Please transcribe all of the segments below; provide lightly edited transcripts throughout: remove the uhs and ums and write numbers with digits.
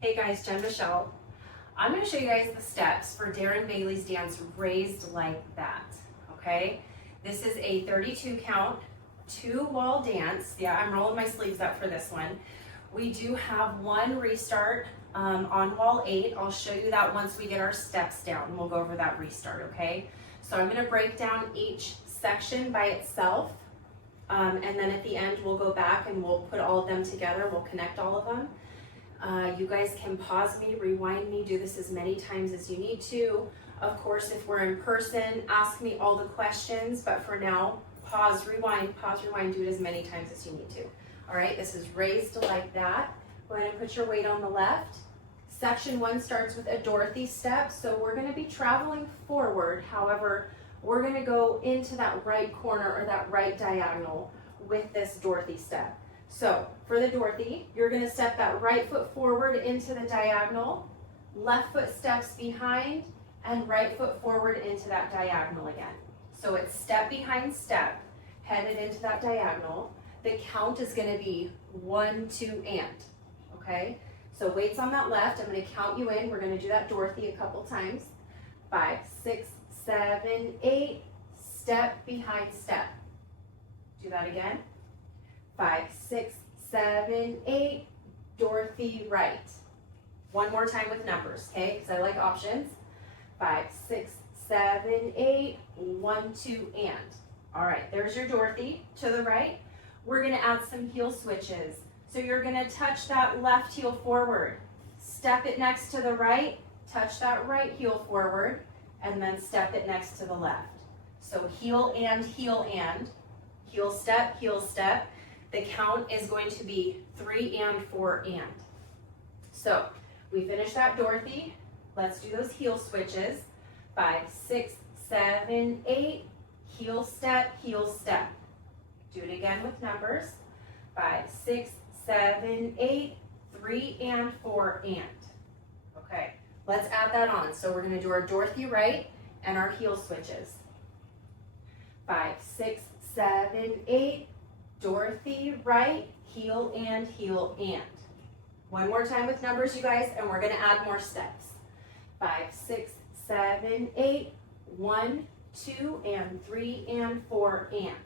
Hey guys, Jen Michele. I'm going to show you guys the steps for Darren Bailey's dance Raised Like That, okay? This is a 32 count, 2-wall dance. Yeah, I'm rolling my sleeves up for this one. We do have one restart on wall 8. I'll show you that once we get our steps down. We'll go over that restart, okay? So I'm going to break down each section by itself, and then at the end we'll go back and we'll put all of them together. We'll connect all of them. You guys can pause me, rewind me, do this as many times as you need to. Of course, if we're in person, ask me all the questions, but for now, pause, rewind, do it as many times as you need to. All right, this is Raised Like That. Go ahead and put your weight on the left. Section 1 starts with a Dorothy step, so we're going to be traveling forward. However, we're going to go into that right corner or that right diagonal with this Dorothy step. So for the Dorothy, you're going to step that right foot forward into the diagonal, left foot steps behind, and right foot forward into that diagonal again. So it's step behind step, headed into that diagonal. The count is going to be 1, 2, and. Okay? So weights on that left. I'm going to count you in. We're going to do that Dorothy a couple times. 5, 6, 7, 8. Step behind step. Do that again. 5, 6, 7, 8. Dorothy right. One more time with numbers, okay? Because I like options. 5, 6, 7, 8. 1, 2, and. All right, there's your Dorothy to the right. We're going to add some heel switches. So you're going to touch that left heel forward. Step it next to the right. Touch that right heel forward. And then step it next to the left. So heel and heel and. Heel step, heel step. The count is going to be 3 and 4 and. So we finished that Dorothy. Let's do those heel switches. 5, 6, 7, 8. Heel step, heel step. Do it again with numbers. 5, 6, 7, 8. 3 and 4 and. Okay, let's add that on. So we're going to do our Dorothy right and our heel switches. 5, 6, 7, 8. Dorothy right, heel and. One more time with numbers, you guys, and we're going to add more steps. 5, 6, 7, 8. 1, 2, and 3 and 4 and.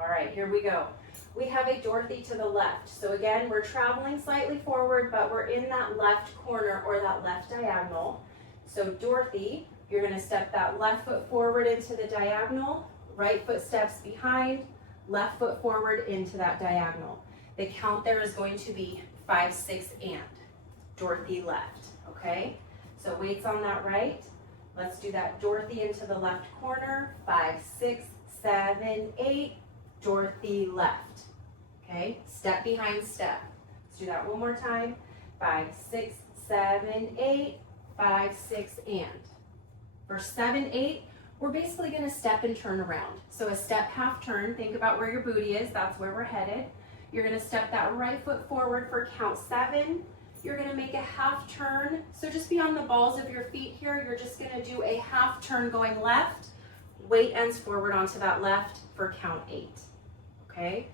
All right, here we go. We have a Dorothy to the left. So again, we're traveling slightly forward, but we're in that left corner or that left diagonal. So Dorothy, you're going to step that left foot forward into the diagonal, right foot steps behind, left foot forward into that diagonal. The count there is going to be 5, 6, and. Dorothy left, okay? So weights on that right. Let's do that Dorothy into the left corner. 5, 6, 7, 8. Dorothy left, okay? Step behind step. Let's do that one more time. 5, 6, 7, 8. 5, 6, and. For 7, 8, we're basically going to step and turn around. So a step half turn, think about where your booty is, that's where we're headed. You're going to step that right foot forward for count 7. You're going to make a half turn. So just be on the balls of your feet here. You're just going to do a half turn going left. Weight ends forward onto that left for count 8. Okay?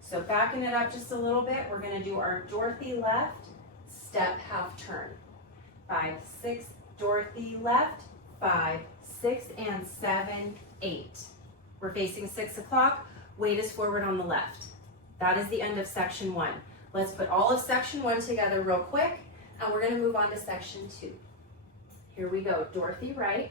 So backing it up just a little bit, we're going to do our Dorothy left, step half turn. 5, 6, Dorothy left, 5, 6, and 7, 8. We're facing 6 o'clock. Weight is forward on the left. That is the end of section 1. Let's put all of section 1 together real quick, and we're going to move on to section 2. Here we go. Dorothy right,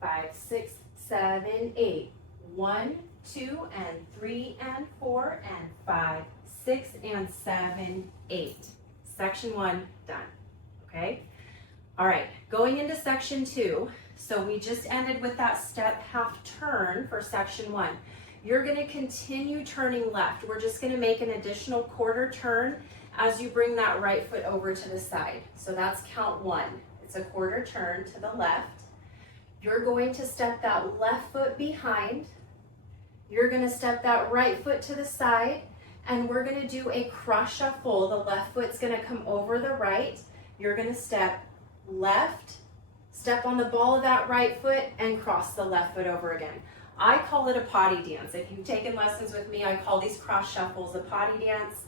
5, 6, 7, 8. 1, 2, and 3, and 4, and 5, 6, and 7, 8. Section 1 done. Okay? All right, going into section 2. So we just ended with that step half turn for section 1. You're going to continue turning left. We're just going to make an additional quarter turn as you bring that right foot over to the side. So that's count 1. It's a quarter turn to the left. You're going to step that left foot behind. You're going to step that right foot to the side, and we're going to do a cross shuffle. The left foot's going to come over the right. You're going to step left, step on the ball of that right foot, and cross the left foot over again. I call it a potty dance. If you've taken lessons with me, I call these cross shuffles a potty dance.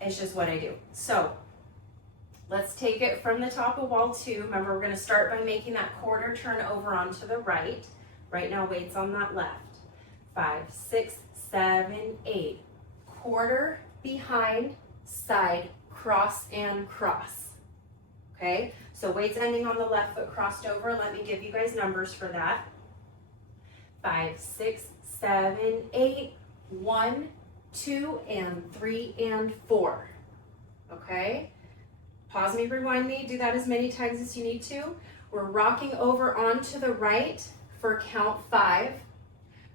It's just what I do. So Let's take it from the top of wall 2. Remember, we're going to start by making that quarter turn over onto the right. Right now, weights on that left. 5, 6, 7, 8. Quarter, behind, side, cross, and cross. Okay, so weights ending on the left foot crossed over. Let me give you guys numbers for that. 5, 6, 7, 8. 1, 2, and 3, and 4. Okay? Pause me, rewind me, do that as many times as you need to. We're rocking over onto the right for count 5.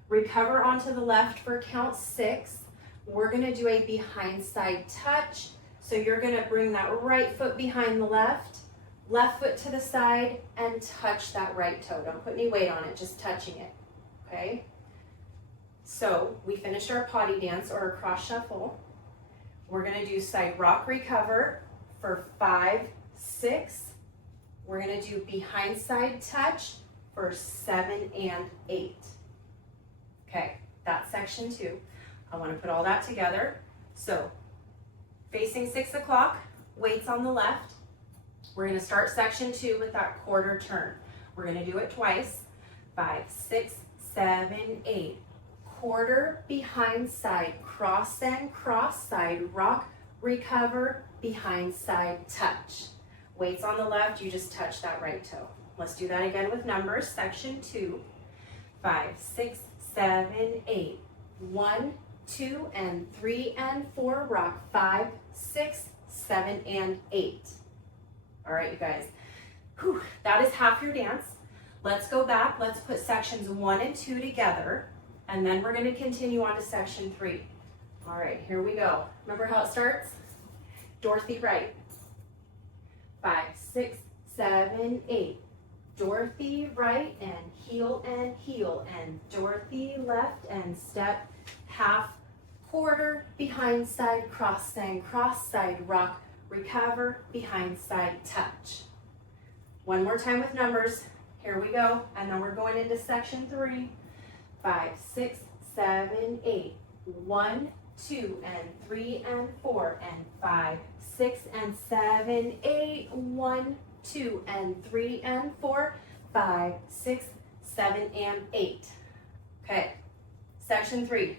Recover onto the left for count 6. We're gonna do a behind side touch. So you're gonna bring that right foot behind the left foot to the side, and touch that right toe. Don't put any weight on it, just touching it, okay? So we finished our potty dance or a cross shuffle. We're gonna do side rock recover for 5, 6. We're gonna do behind side touch for 7 and 8. Okay, that's section 2. I wanna put all that together. So facing 6 o'clock, weights on the left. We're gonna start section 2 with that quarter turn. We're gonna do it twice. 5, 6, 7, 8. Quarter, behind side, cross and cross side, rock, recover, behind side, touch. Weights on the left, you just touch that right toe. Let's do that again with numbers, section 2. 5, 6, 7, 8. 1, 2, and 3, and 4, rock. 5, 6, 7, and 8. All right, you guys. Whew, that is half your dance. Let's go back. Let's put sections 1 and 2 together, and then we're going to continue on to section 3. All right, here we go. Remember how it starts? Dorothy right. 5, 6, 7, 8. Dorothy right, and heel, and Dorothy left, and step, half, quarter, behind side, cross side, rock, recover, behind side, touch. One more time with numbers. Here we go, and then we're going into section 3. 5, 6, 7, 8. 1, 2, and 3, and 4, and 5, 6, and 7, 8. 1, 2, and 3, and 4, 5, 6, 7, and 8. Okay, section 3.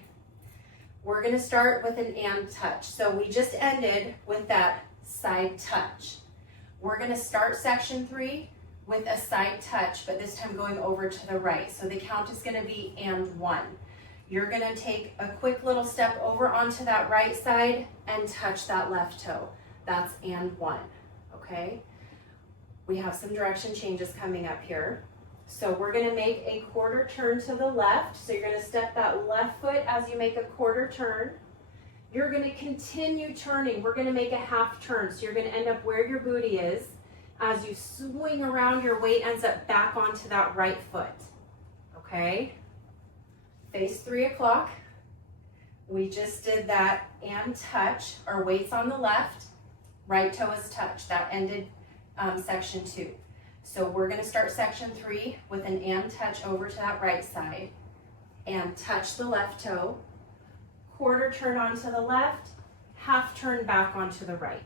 We're going to start with an and touch. So we just ended with that side touch. We're going to start section 3 with a side touch, but this time going over to the right. So the count is going to be and 1. You're going to take a quick little step over onto that right side and touch that left toe. That's and 1, okay? We have some direction changes coming up here. So we're going to make a quarter turn to the left. So you're going to step that left foot as you make a quarter turn. You're going to continue turning. We're going to make a half turn. So you're going to end up where your booty is. As you swing around, your weight ends up back onto that right foot. Okay? Face 3 o'clock. We just did that and touch. Our weight's on the left. Right toe is touched. That ended section 2. So we're going to start section 3 with an and touch over to that right side. And touch the left toe. Quarter turn onto the left. Half turn back onto the right.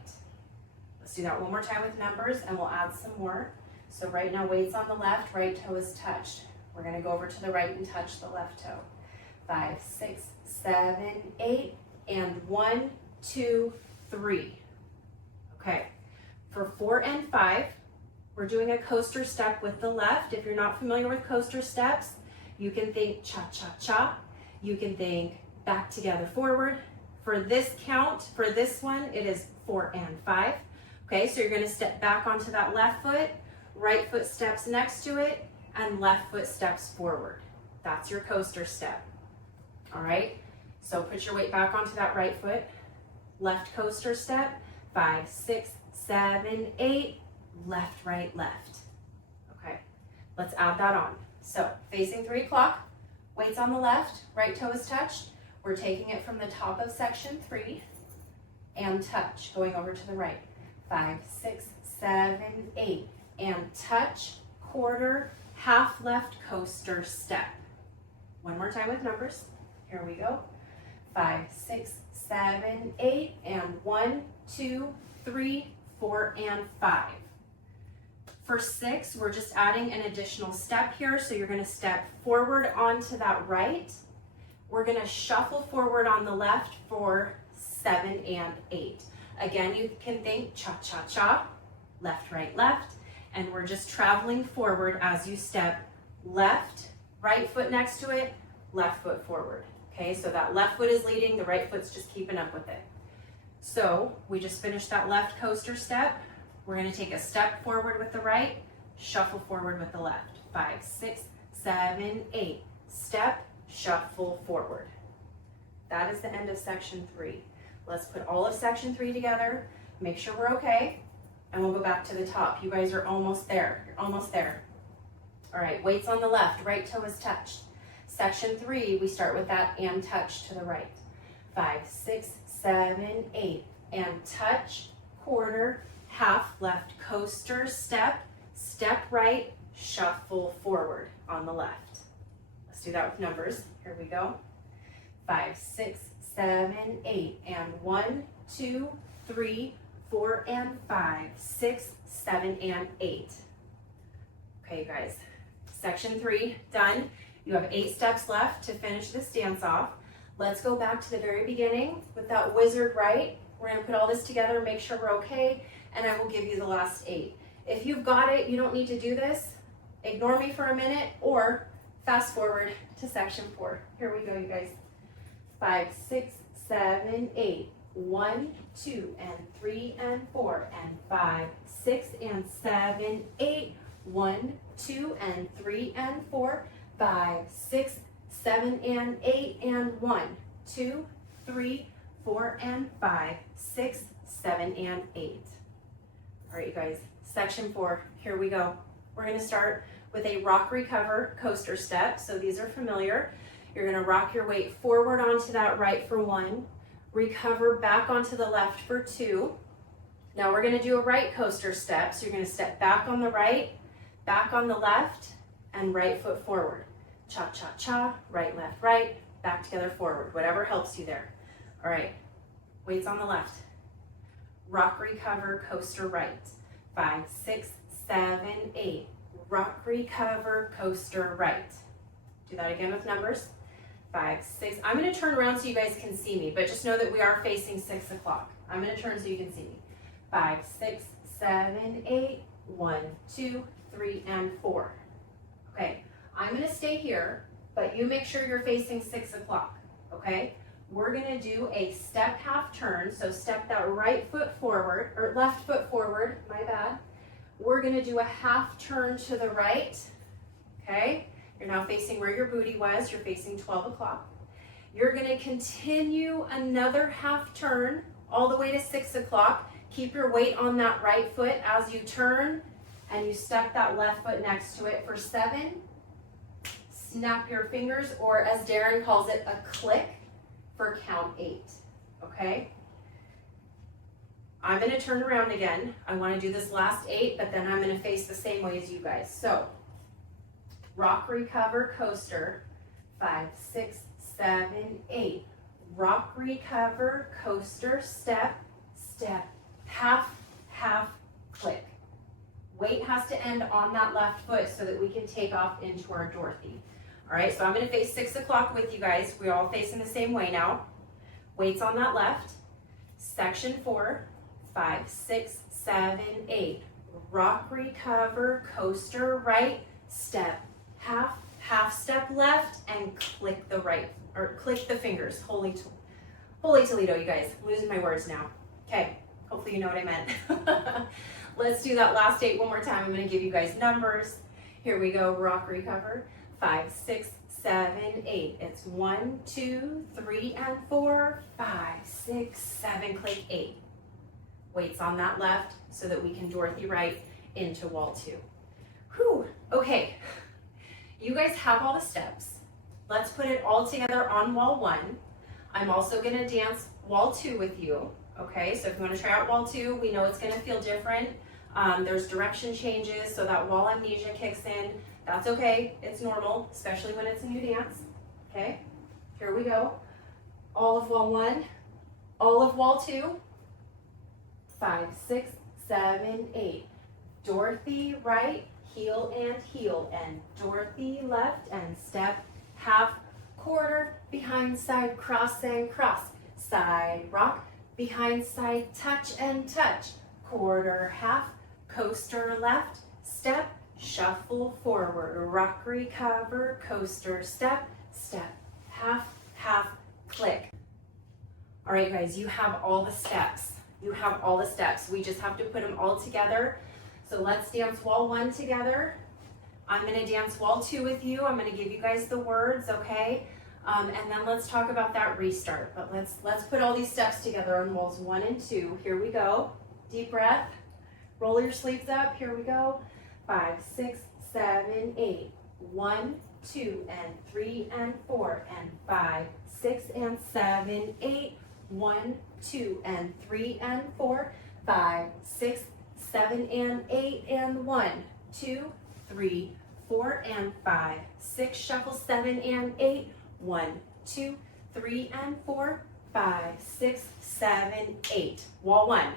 Let's do that one more time with numbers, and we'll add some more. So right now, weight's on the left, right toe is touched. We're going to go over to the right and touch the left toe. 5, 6, 7, 8, and 1, 2, 3. Okay, for 4 and 5, we're doing a coaster step with the left. If you're not familiar with coaster steps, you can think cha-cha-cha. You can think back together forward. For this count, for this one, it is 4 and 5. Okay, so you're going to step back onto that left foot, right foot steps next to it, and left foot steps forward. That's your coaster step. All right, so put your weight back onto that right foot, left coaster step, 5, 6, 7, 8, left, right, left. Okay, let's add that on. So facing 3 o'clock, weights on the left, right toe is touched. We're taking it from the top of section 3 and touch, going over to the right. 5, 6, 7, 8, and touch, quarter, half left coaster step. One more time with numbers. Here we go. 5, 6, 7, 8, and 1, 2, 3, 4, and 5. For 6, we're just adding an additional step here. So you're going to step forward onto that right. We're going to shuffle forward on the left for 7 and 8. Again, you can think cha-cha-cha, left, left, and we're just traveling forward as you step left, right foot next to it, left foot forward. Okay, so that left foot is leading, the right foot's just keeping up with it. So we just finished that left coaster step. We're going to take a step forward with the right, shuffle forward with the left. 5, 6, 7, 8. Step, shuffle forward. That is the end of section 3. Let's put all of section 3 together, make sure we're okay, and we'll go back to the top. You guys are almost there. You're almost there. All right, weights on the left, right toe is touched. Section 3, we start with that and touch to the right. 5, 6, 7, 8, and touch, quarter, half left coaster, step, step right, shuffle forward on the left. Let's do that with numbers. Here we go. 5, 6, 7, 8, and 1, 2, 3, 4, and 5, 6, 7, and 8. Okay, guys, section 3 done. You have 8 steps left to finish this dance off. Let's go back to the very beginning with that wizard right. We're going to put all this together, make sure we're okay, and I will give you the last 8. If you've got it, you don't need to do this. Ignore me for a minute or fast forward to section 4. Here we go, you guys. 5, 6, 7, 8. 1, 2, and 3, and 4, and 5, 6, and 7, 8. 1, 2, and 3, and 4, 5, 6, 7, and 8, and 1, 2, 3, 4, and 5, 6, 7, and 8. All right, you guys, section 4, here we go. We're going to start with a rock, recover, coaster step. So these are familiar. You're going to rock your weight forward onto that right for 1, recover back onto the left for 2. Now we're going to do a right coaster step. So you're going to step back on the right, back on the left, and right foot forward. Cha-cha-cha, right, back together, forward, whatever helps you there. All right, weights on the left. Rock, recover, coaster right. 5, 6, 7, 8. Rock, recover, coaster right. Do that again with numbers. 5, 6. I'm going to turn around so you guys can see me, but just know that we are facing 6 o'clock. I'm going to turn so you can see me. 5, 6, 7, 8. 1, 2, 3, and 4. Okay, I'm going to stay here, but you make sure you're facing 6 o'clock. Okay, we're going to do a step half turn. So step that right foot forward, or left foot forward, my bad. We're going to do a half turn to the right. Okay, you're now facing where your booty was. You're facing 12 o'clock. You're going to continue another half turn all the way to 6 o'clock. Keep your weight on that right foot as you turn, and you step that left foot next to it for 7. Snap your fingers, or as Darren calls it, a click for count 8. Okay? I'm going to turn around again. I want to do this last 8, but then I'm going to face the same way as you guys. So, rock, recover, coaster. 5, 6, 7, 8. Rock, recover, coaster, step, step, half, half, click. Weight has to end on that left foot so that we can take off into our Dorothy. All right, so I'm going to face 6 o'clock with you guys. We're all facing the same way now. Weights on that left. Section 4, 5, 6, 7, 8. Rock, recover, coaster, right, step, half, half step left, and click the right, or click the fingers. Holy Toledo, you guys. I'm losing my words now. Okay, hopefully you know what I meant. Let's do that last 8 one more time. I'm going to give you guys numbers. Here we go. Rock, recover. 5, 6, 7, 8. It's 1, 2, 3, and 4. 5, 6, 7. Click 8. Weights on that left so that we can Dorothy right into wall 2. Whew. Okay. You guys have all the steps. Let's put it all together on wall 1. I'm also going to dance wall 2 with you. Okay, so if you want to try out wall 2, we know it's going to feel different. There's direction changes, so that wall amnesia kicks in. That's okay, it's normal, especially when it's a new dance. Okay, here we go. All of wall 1, all of wall 2. 5, 6, 7, 8. Dorothy right, heel and Dorothy left and step, half, quarter, behind side, cross and cross, side rock, behind side, touch and touch, quarter, half, coaster left, step, shuffle forward, rock, recover, coaster, step, step, half, half, click. All right, guys, you have all the steps. You have all the steps. We just have to put them all together. So let's dance wall 1 together. I'm gonna dance wall 2 with you. I'm gonna give you guys the words, okay? And then let's talk about that restart. But let's put all these steps together on walls 1 and 2. Here we go. Deep breath. Roll your sleeves up. Here we go. 5, 6, 7, 8. 1, 2, and 3, and 4, and 5, 6, and 7, 8. 1, 2, and 3, and 4, 5, 6, 7, and 8, and 1, 2, 3, 4, and 5, 6, shuffle 7 and 8, 1, 2, 3, and 4, 5, 6, 7, 8. Wall 1.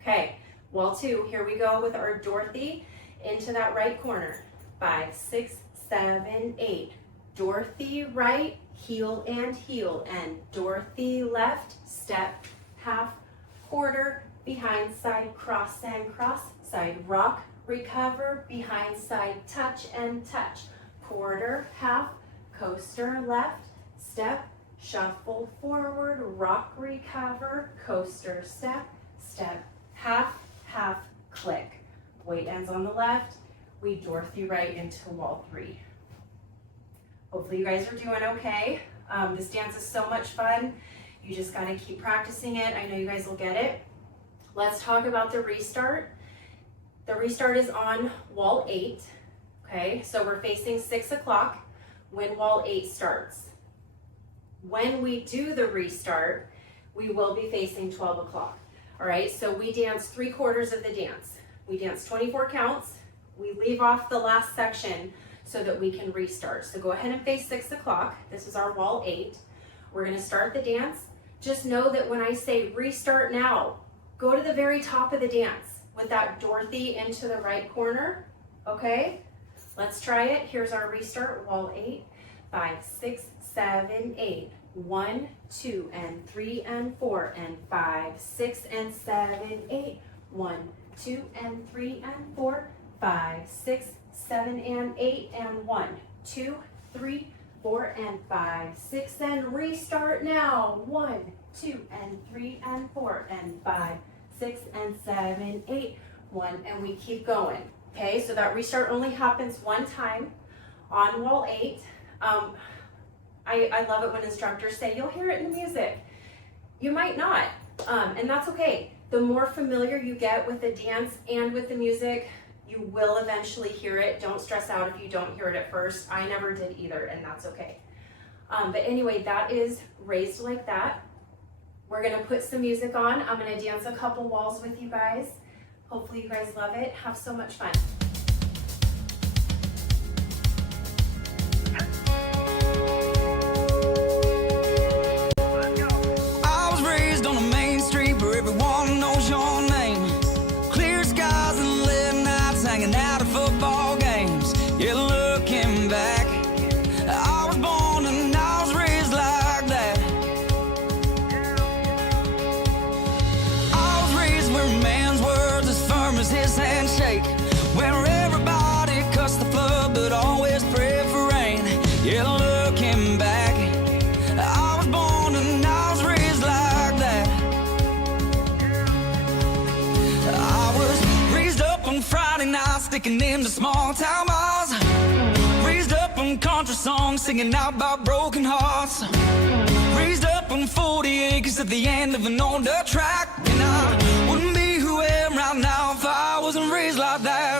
Okay, wall 2, here we go with our Dorothy into that right corner. 5, 6, 7, 8. Dorothy right, heel, and Dorothy left, step, half, quarter, behind side, cross and cross, side rock, recover, behind side, touch and touch, quarter, half, coaster left, step, shuffle forward, rock, recover, coaster, step, step, half, half, click. Weight ends on the left, we Dorothy right into wall 3. Hopefully you guys are doing okay. This dance is so much fun. You just gotta keep practicing it. I know you guys will get it. Let's talk about the restart. The restart is on wall 8, okay? So we're facing 6 o'clock when wall 8 starts. When we do the restart, we will be facing 12 o'clock, all right? So we dance 3/4 of the dance. We dance 24 counts. We leave off the last section so that we can restart. So go ahead and face 6 o'clock. This is our wall 8. We're gonna start the dance. Just know that when I say restart now, go to the very top of the dance with that Dorothy into the right corner, okay? Let's try it. Here's our restart, wall 8, 5, 6, 7, 8. 1, 2, and 3, and 4, and 5, 6, and 7, 8. 1, 2, and 3, and 4, 5, 6, 7, and 8, and 1, 2, 3, 4, and 5, 6, and restart now. 1, 2, and 3, and 4, and 5, 6, and 7, 8, 1, and we keep going. Okay, so that restart only happens one time on wall 8. I love it when instructors say, you'll hear it in the music. You might not, and that's okay. The more familiar you get with the dance and with the music, you will eventually hear it. Don't stress out if you don't hear it at first. I never did either, and that's okay. But anyway, that is Raised Like That. We're gonna put some music on. I'm gonna dance a couple walls with you guys. Hopefully you guys love it. Have so much fun. I was raised on a main street where everyone knows your name. Clear skies and late nights hanging out at football games. Yeah, looking back, I was born and I was raised like that. I was raised where a man's words as firm as his handshake, where everybody cussed the flood but always prayed for rain. Yeah, looking back, I was born and I was raised like that. I was raised up on Friday night, sticking into small town bars. Raised up on country songs, singing out about broken hearts. Raised up on 40 acres at the end of an old dirt track. And I wouldn't be who I am right now if I wasn't raised like that.